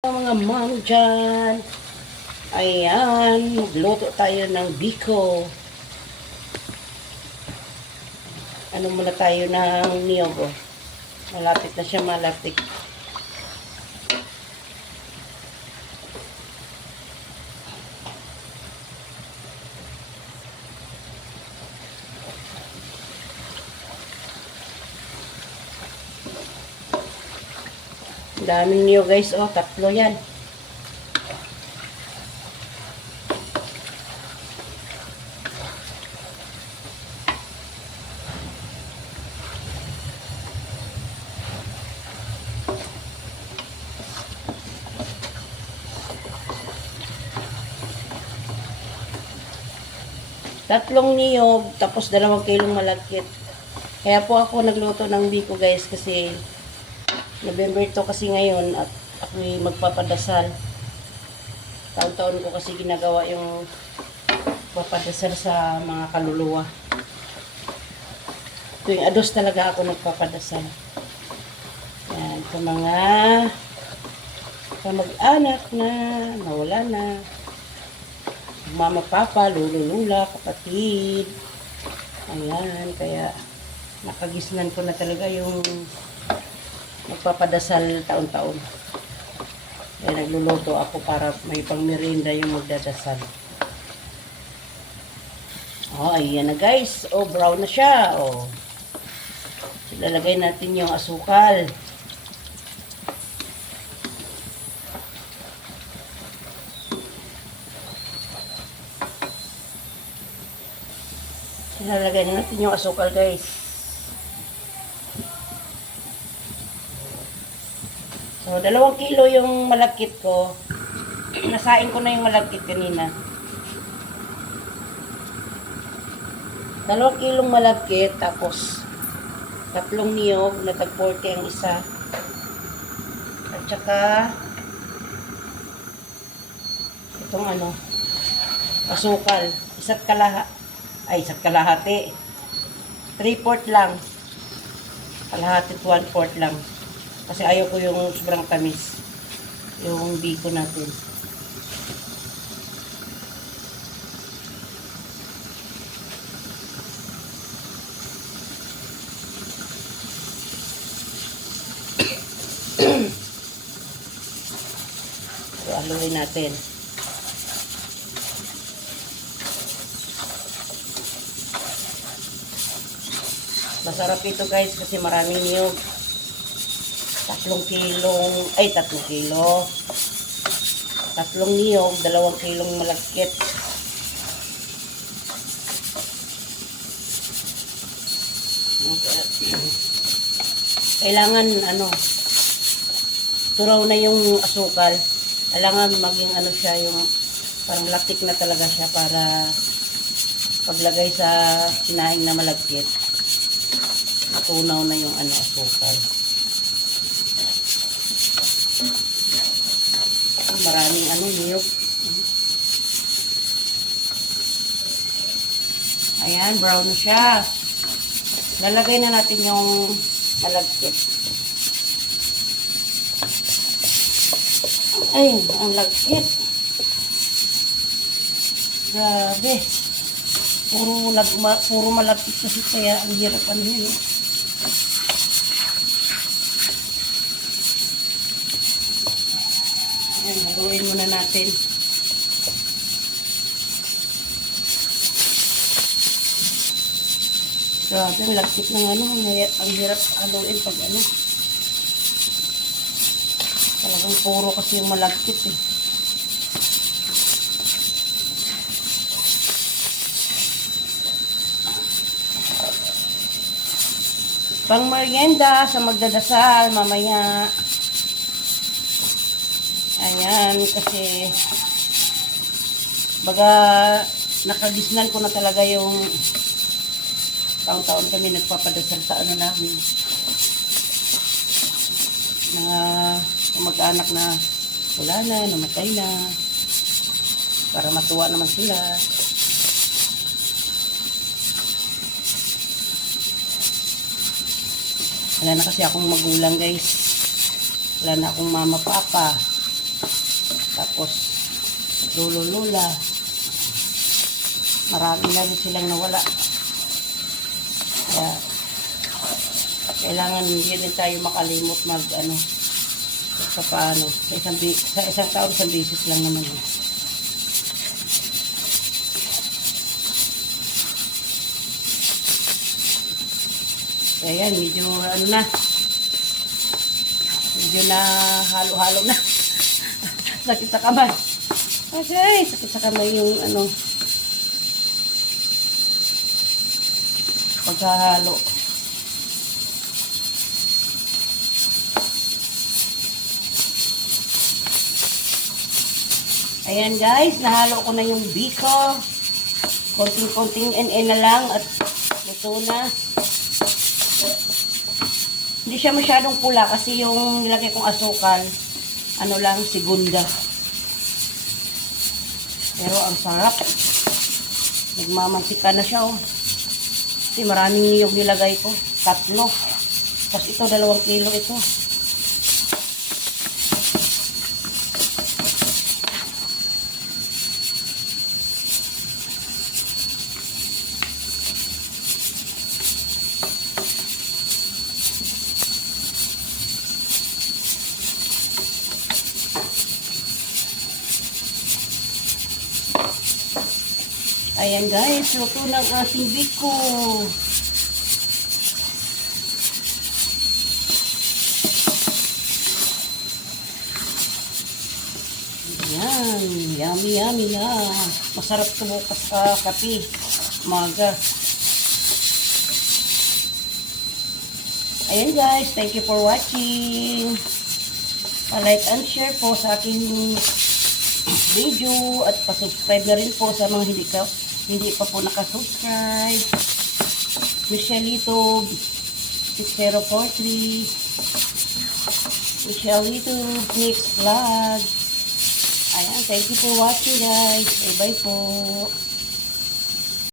Mga mom dyan. Ayan, magluto tayo ng biko. Ano muna tayo ng niyogo. Malapit na siya malapit. Daming niyo guys, oh, tatlo yan. Tatlong niyog, tapos 2 kilong malagkit. Kaya po ako nagluto ng biko guys kasi November 2 kasi ngayon at ako'y magpapadasal. Taon-taon ko kasi ginagawa yung papadasal sa mga kaluluwa. Tuwing ados talaga ako nagpapadasal. Yan, sa mga kamag-anak na nawala na. Mama, papa, lolo, lula, kapatid. Ayan, kaya nakagisnan ko na talaga yung magpapadasal taon-taon. Kaya nagluluto ako para may pangmerienda yung magdadasal. Oh, ayan na guys. Oh, brown na siya. Oh. Ilalagay natin yung asukal. Ilalagay natin yung asukal guys. So, 2 kilo yung malagkit ko. Nasain ko na yung malagkit kanina. 2 kilong malagkit, tapos 3 niyog na tag 40 ang isa. At saka itong asukal. Isa't kalahati. 3/4 lang. Kalahati 1/4 lang. Kasi ayaw ko yung sobrang tamis. Yung biko natin. So, haluin natin. Masarap ito guys kasi maraming niyog. 3 kilo. 3 niyog, 2 kilong malagkit. Kailangan turaw na yung asukal. Kailangan maging siya, yung parang latik na talaga siya para paglagay sa sinaing na malagkit. Matunaw na yung asukal. Maraming niyog. Ayan, brown na siya. Lalagay na natin yung malagkit. Ay, ang lagkit. Grabe. Puro malagkit kasi kaya ang hirap yun. Ayan, haluin muna natin. Grabe, ang lagkit ng ang hirap haluin pag talagang puro kasi yung malagkit eh. Pang merienda sa magdadasal mamaya. Ayan, kasi baga nakagisnan ko na talaga yung taon-taon kami nagpapadasal sa namin. Mga kamag-anak na wala na, namatay na. Para matuwa naman sila. Wala na kasi akong magulang guys. Wala na akong mama, papa. lolo-lola. Marami na rin silang nawala. Kaya, kailangan hindi rin tayo makalimot mag, ano, sa paano. Sa isang taon, isang beses lang naman yun. Ayan, medyo ano na. Medyo na halo-halo na. Sakit sa kamay. Okay, sakit sa kamay yung ano. Paghahalo. Ayan guys, nahalo ko na yung biko. Konting-konting na lang at luto na. Hindi siya masyadong pula kasi yung nilagay kong asukal, ano lang, segunda. Pero ang sarap. Nagmamantika na siya, oh. Kasi maraming niyog nilagay ko. 3. Tapos ito, 2 kilo ito. Ayan guys, luto ng ating biko. Ayan, yummy yummy na. Masarap ito bukas sa kape. Umaga. Ayan guys, thank you for watching. Pa-like and share po sa aking video at pa-subscribe na rin po sa mga hindi pa po nakasubscribe. Michelito 6043 Michelito Mix Vlog. Ayan, thank you for watching guys. Bye bye po.